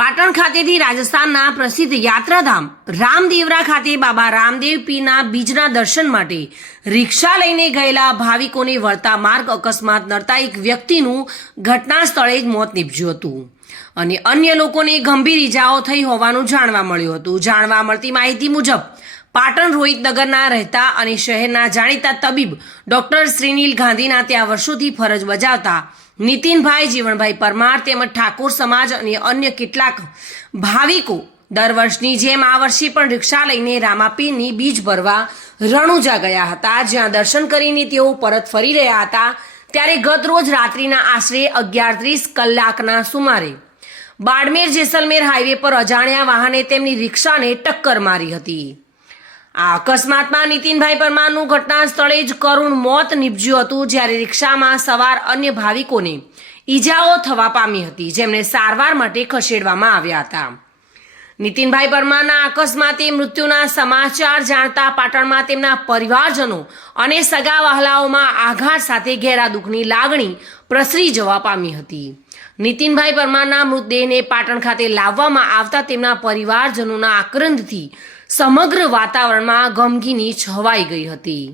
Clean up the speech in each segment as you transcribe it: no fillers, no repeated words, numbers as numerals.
પાટણ ખાતેથી રાજસ્થાનના પ્રસિદ્ધ યાત્રાધામ રામદેવરા ખાતે બાબા રામદેવ પીરના બીજના દર્શન માટે રિક્ષા લઈને ગયેલા ભાવિકોને વળતા માર્ગ અકસ્માત નડતા એક વ્યક્તિનું ઘટના સ્થળે જ મોત નીપજ્યું હતું અને અન્ય લોકોને ગંભીર ઈજાઓ થઈ હોવાનું જાણવા મળ્યું હતું। જાણવા મળતી માહિતી મુજબ પાટણ રોહિતનગરના રહેતા અને શહેરના જાણીતા તબીબ ડોક્ટર શ્રીનીલ ગાંધીના ત્યાં વર્ષોથી ફરજ બજાવતા નીતિનભાઈ જીવણભાઈ પરમાર તેમજ ઠાકોર સમાજ અને અન્ય કેટલાક ભાવિકો દર વર્ષની જેમ આ વર્ષે પણ રિક્ષા લઈને રામાપીરની બીજ ભરવા રણુજા ગયા હતા, જ્યાં દર્શન કરીને તેઓ પરત ફરી રહ્યા હતા ત્યારે ગત રોજ રાત્રિના આશરે 11:30 કલાકના સુમારે બાડમેર જેસલમેર હાઈવે પર અજાણ્યા વાહને તેમની રિક્ષાને ટક્કર મારી હતી। આ અકસ્માતમાં નીતિનભાઈ પરમારનું ઘટના સ્થળે જ કરુણ મોત નીપજ્યું હતું, જ્યારે રિક્ષામાં સવાર અન્ય ભાવિકોને ઈજાઓ થવા પામી હતી, જેમને સારવાર માટે ખસેડવામાં આવ્યા હતા। નીતિનભાઈ પરમારના અકસ્માતે મૃત્યુના સમાચાર જાણતા પાટણમાં તેમના પરિવારજનો અને સગા વહાલાઓમાં આઘાત સાથે ઘેરા દુઃખની લાગણી પ્રસરી જવા પામી હતી। નીતિનભાઈ પરમારના મૃતદેહને પાટણ ખાતે લાવવામાં આવતા તેમના પરિવારજનોના આક્રંદથી સમગ્ર વાતાવરણમાં ગમગીની છવાઈ ગઈ હતી।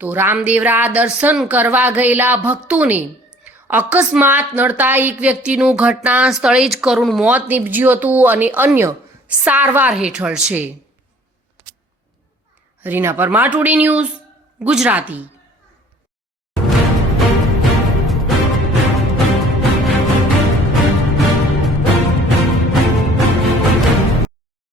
તો રામદેવરા દર્શન કરવા ગયેલા ભક્તોને અકસ્માત નડતા એક વ્યક્તિનું ઘટના સ્થળે જ કરુણ મોત નીપજ્યું હતું અને અન્ય સારવાર હેઠળ છે। Reena Parmar, today news, Gujarati.